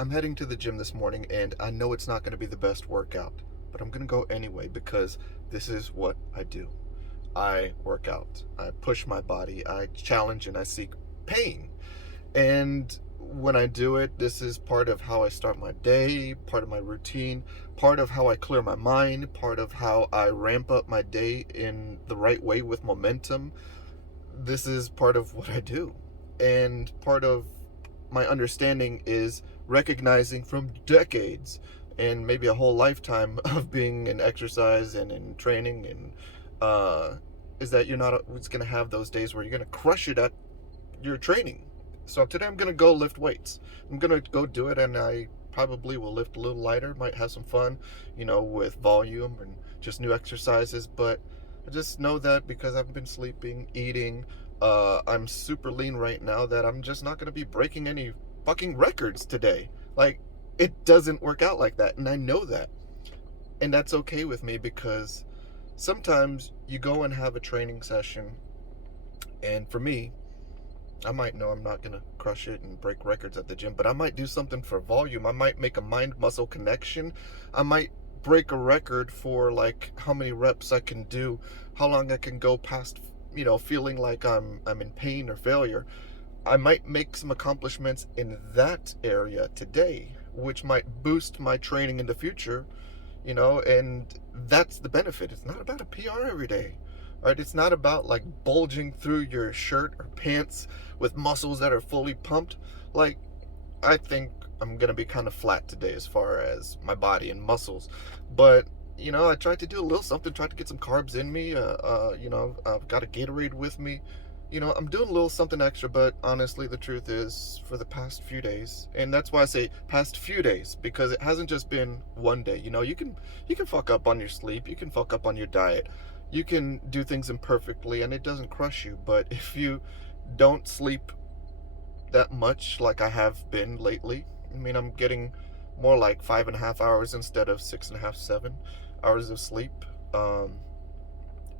I'm heading to the gym this morning and I know it's not going to be the best workout, but I'm going to go anyway because this is what I do. I work out. I push my body. I challenge and I seek pain. And when I do it, this is part of how I start my day, part of my routine, part of how I clear my mind, part of how I ramp up my day in the right way with momentum. This is part of what I do. And part of my understanding is recognizing from decades and maybe a whole lifetime of being in exercise and in training and is that you're not always going to have those days where you're going to crush it at your training. So today I'm going to go lift weights. I'm going to go do it, and I probably will lift a little lighter, might have some fun, with volume and just new exercises. But I just know that because I've been sleeping, eating, I'm super lean right now, that I'm just not going to be breaking any fucking records today. Like, it doesn't work out like that, and I know that. And that's okay with me because sometimes you go and have a training session, and for me, I might know I'm not going to crush it and break records at the gym, but I might do something for volume. I might make a mind-muscle connection. I might break a record for, like, how many reps I can do, how long I can go past, feeling like I'm in pain or failure. I might make some accomplishments in that area today, which might boost my training in the future, and that's the benefit. It's not about a PR every day. Right? It's not about like bulging through your shirt or pants with muscles that are fully pumped. Like, I think I'm gonna be kind of flat today as far as my body and muscles, but I tried to do a little something, tried to get some carbs in me. I've got a Gatorade with me. I'm doing a little something extra, but honestly, the truth is, for the past few days, and that's why I say past few days, because it hasn't just been one day. You can fuck up on your sleep, you can fuck up on your diet, you can do things imperfectly, and it doesn't crush you. But if you don't sleep that much, like I have been lately, I mean, I'm getting more like 5.5 hours instead of 6.5, 7 hours of sleep.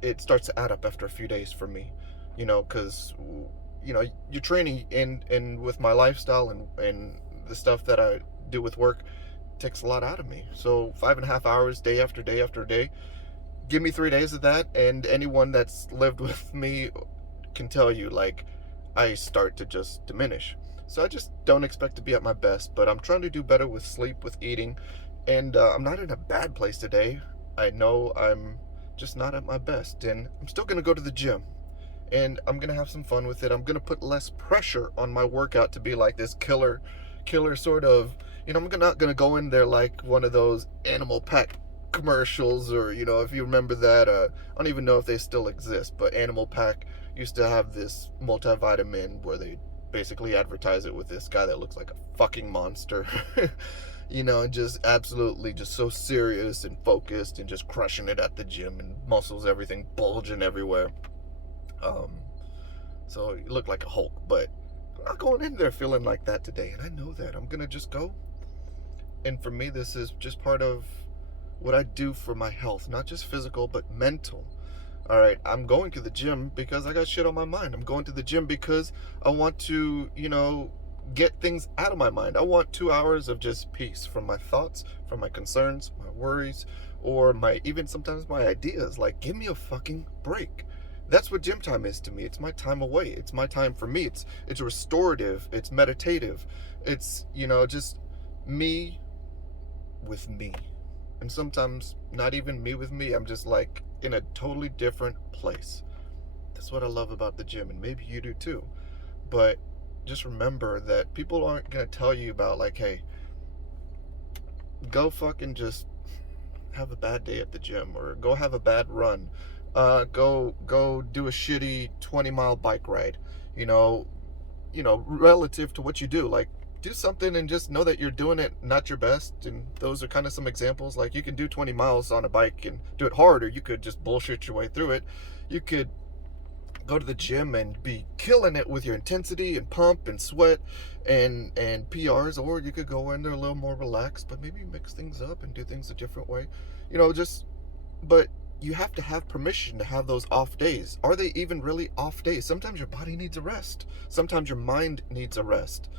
It starts to add up after a few days for me, because you're training, and with my lifestyle and the stuff that I do with work takes a lot out of me. So 5.5 hours day after day after day, give me 3 days of that, and anyone that's lived with me can tell you, like, I start to just diminish. So I just don't expect to be at my best, but I'm trying to do better with sleep, with eating, and I'm not in a bad place today. I know I'm just not at my best, and I'm still going to go to the gym, and I'm going to have some fun with it. I'm going to put less pressure on my workout to be like this killer sort of, I'm not going to go in there like one of those animal pack commercials, or if you remember that, I don't even know if they still exist, but Animal Pack used to have this multivitamin where they basically advertise it with this guy that looks like a fucking monster. Just absolutely just so serious and focused and just crushing it at the gym, and muscles, everything bulging everywhere. So you look like a Hulk, but I'm not going in there feeling like that today, and I know that. I'm gonna just go, and for me, this is just part of what I do for my health, not just physical, but mental. All right, I'm going to the gym because I got shit on my mind. I'm going to the gym because I want to, get things out of my mind. I want 2 hours of just peace from my thoughts, from my concerns, my worries, or even sometimes my ideas. Like, give me a fucking break. That's what gym time is to me. It's my time away. It's my time for me. It's restorative. It's meditative. It's, just me with me. And sometimes not even me with me. I'm just like in a totally different place. That's what I love about the gym, and maybe you do too. But just remember that people aren't going to tell you about, like, hey, go fucking just have a bad day at the gym, or go have a bad run. Go do a shitty 20-mile bike ride. Relative to what you do. Like, do something and just know that you're doing it not your best. And those are kind of some examples. Like, you can do 20 miles on a bike and do it hard, or you could just bullshit your way through it. You could go to the gym and be killing it with your intensity and pump and sweat and PRs, or you could go in there a little more relaxed, but maybe mix things up and do things a different way. But you have to have permission to have those off days. Are they even really off days? Sometimes your body needs a rest. Sometimes your mind needs a rest.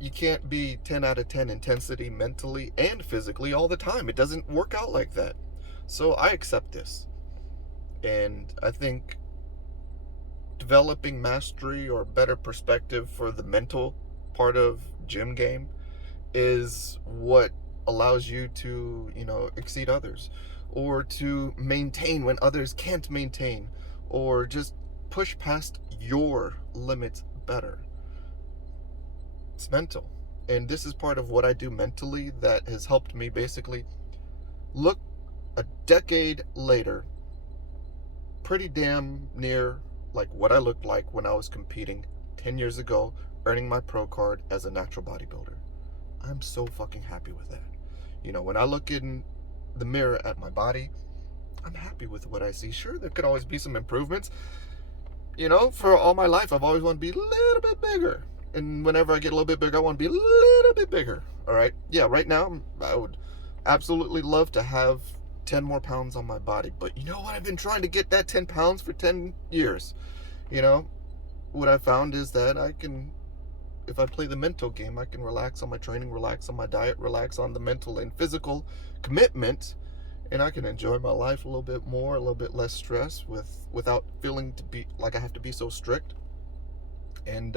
you can't be 10 out of 10 intensity mentally and physically all the time. It doesn't work out like that. So I accept this. And I think developing mastery or better perspective for the mental part of gym game is what allows you to, exceed others, or to maintain when others can't maintain, or just push past your limits better. It's mental. And this is part of what I do mentally that has helped me basically look a decade later pretty damn near like what I looked like when I was competing 10 years ago, earning my pro card as a natural bodybuilder. I'm so fucking happy with that. When I look in the mirror at my body, I'm happy with what I see. Sure, there could always be some improvements. For all my life, I've always wanted to be a little bit bigger. And whenever I get a little bit bigger, I want to be a little bit bigger. All right? Yeah, right now, I would absolutely love to have 10 more pounds on my body. But you know what? I've been trying to get that 10 pounds for 10 years. What I found is that if I play the mental game, I can relax on my training, relax on my diet, relax on the mental and physical commitment, and I can enjoy my life a little bit more, a little bit less stress without feeling to be like I have to be so strict. And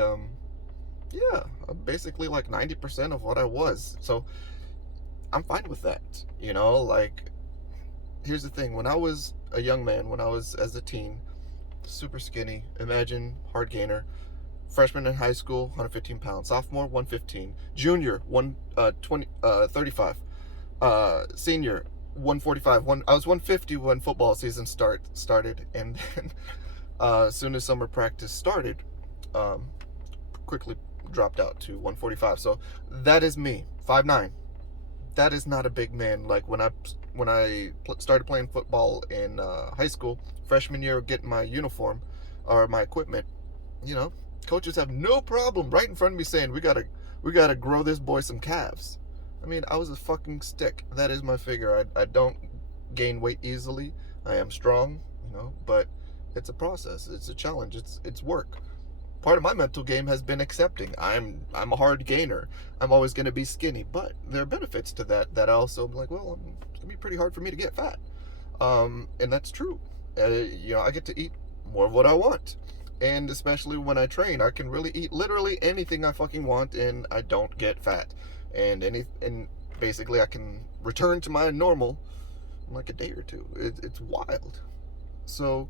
yeah, I'm basically like 90% of what I was. So I'm fine with that. Like, here's the thing. When I was a young man, when I was as a teen, super skinny, imagine hard gainer. Freshman in high school, 115 pounds. Sophomore, 115. Junior, 35. Senior, 145. I was 150 when football season started, and then as soon as summer practice started, quickly dropped out to 145. So that is me, 5'9". That is not a big man. Like when I started playing football in high school, freshman year, getting my uniform or my equipment, coaches have no problem right in front of me saying we gotta grow this boy some calves. I mean, I was a fucking stick. That is my figure. I don't gain weight easily. I am strong, but it's a process. It's a challenge. It's work. Part of my mental game has been accepting I'm a hard gainer. I'm always going to be skinny, but there are benefits to that I also am like, well, it's going to be pretty hard for me to get fat. And that's true. I get to eat more of what I want. And especially when I train, I can really eat literally anything I fucking want and I don't get fat. And basically I can return to my normal in like a day or two. It's wild. So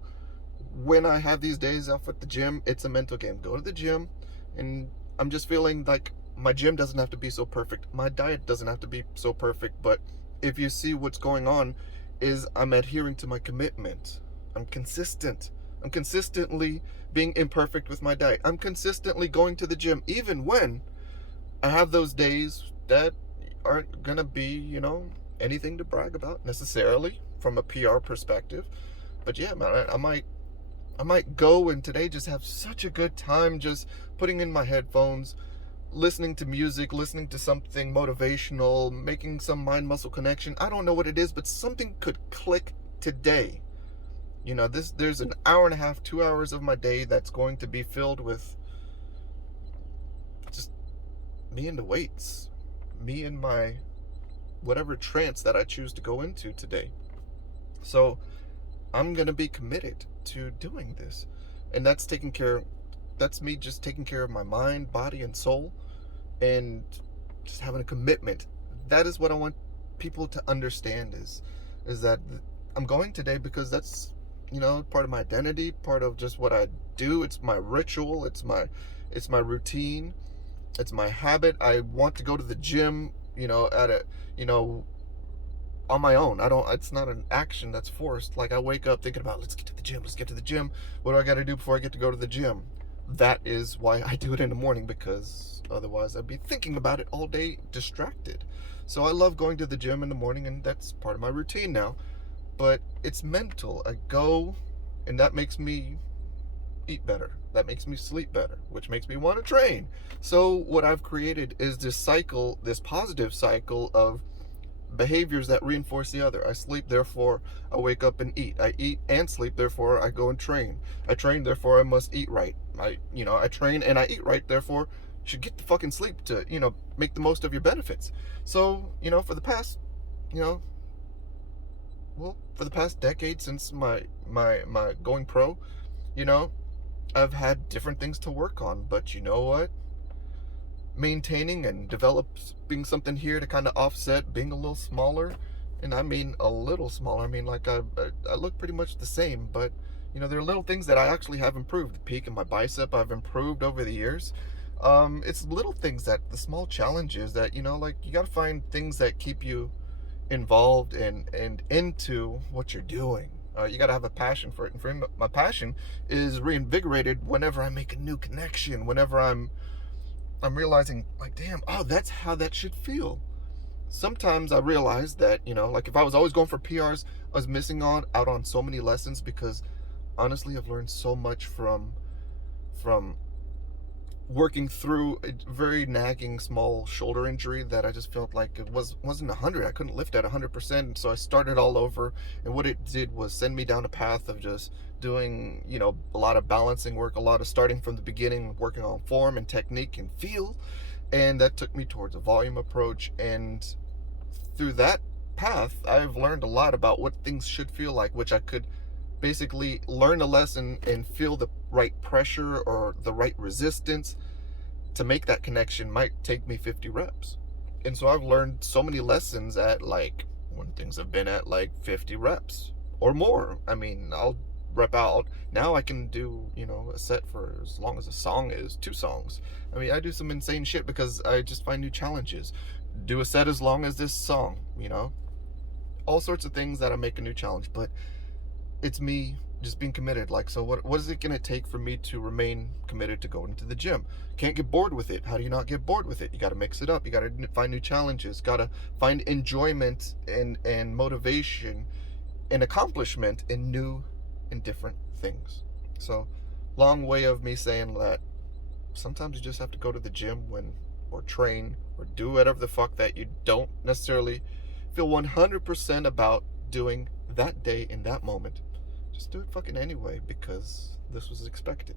when I have these days off at the gym, it's a mental game. Go to the gym, and I'm just feeling like my gym doesn't have to be so perfect. My diet doesn't have to be so perfect. But if you see what's going on, is I'm adhering to my commitment. I'm consistent. I'm consistently being imperfect with my diet. I'm consistently going to the gym, even when I have those days that aren't gonna be, anything to brag about necessarily from a PR perspective. But yeah, man, I might go and today just have such a good time just putting in my headphones, listening to music, listening to something motivational, making some mind-muscle connection. I don't know what it is, but something could click today. There's an hour and a half, 2 hours of my day that's going to be filled with just me and the weights, me and my whatever trance that I choose to go into today. So I'm going to be committed to doing this. And that's me just taking care of my mind, body, and soul, and just having a commitment. That is what I want people to understand is that I'm going today because that's, part of my identity, part of just what I do. It's my ritual. It's my routine. It's my habit. I want to go to the gym, on my own. It's not an action that's forced. Like I wake up thinking about, let's get to the gym. What do I got to do before I get to go to the gym? That is why I do it in the morning, because otherwise I'd be thinking about it all day, distracted. So I love going to the gym in the morning, and that's part of my routine now. But it's mental. I go, and that makes me eat better. That makes me sleep better, which makes me want to train. So what I've created is this cycle, this positive cycle of behaviors that reinforce the other. I sleep, therefore I wake up and eat. I eat and sleep, therefore I go and train. I train, therefore I must eat right. I train and I eat right, therefore should get the fucking sleep to, make the most of your benefits. So, for the past, you know, for the past decade since my going pro, you know, I've had different things to work on, but you know what? Maintaining and developing something here to kind of offset being a little smaller, and I mean a little smaller. I mean, like, I look pretty much the same, but there are little things that I actually have improved. The peak in my bicep I've improved over the years. It's little things, that the small challenges that, like, you got to find things that keep you involved and into what you're doing. You got to have a passion for it, and for me, my passion is reinvigorated whenever I make a new connection, whenever I'm realizing, like, damn, oh, that's how that should feel. Sometimes I realize that, like, if I was always going for PRs, I was missing out on so many lessons, because honestly, I've learned so much from working through a very nagging small shoulder injury, that I just felt like it wasn't 100. I couldn't lift at 100%, so I started all over. And what it did was send me down a path of just doing, a lot of balancing work, a lot of starting from the beginning, working on form and technique and feel. And that took me towards a volume approach. And through that path, I've learned a lot about what things should feel like, which I could basically learn a lesson and feel the right pressure or the right resistance to make that connection might take me 50 reps. And so I've learned so many lessons at, like, when things have been at like 50 reps or more. I mean, I'll rep out. Now I can do, a set for as long as a song is, 2 songs. I mean, I do some insane shit because I just find new challenges. Do a set as long as this song, all sorts of things that I make a new challenge. But it's me just being committed. Like, so what is it going to take for me to remain committed to going to the gym? Can't get bored with it. How do you not get bored with it? You got to mix it up. You got to find new challenges. Got to find enjoyment and motivation and accomplishment in new and different things. So, long way of me saying that sometimes you just have to go to the gym or train or do whatever the fuck that you don't necessarily feel 100% about doing that day in that moment. Just do it fucking anyway, because this was expected.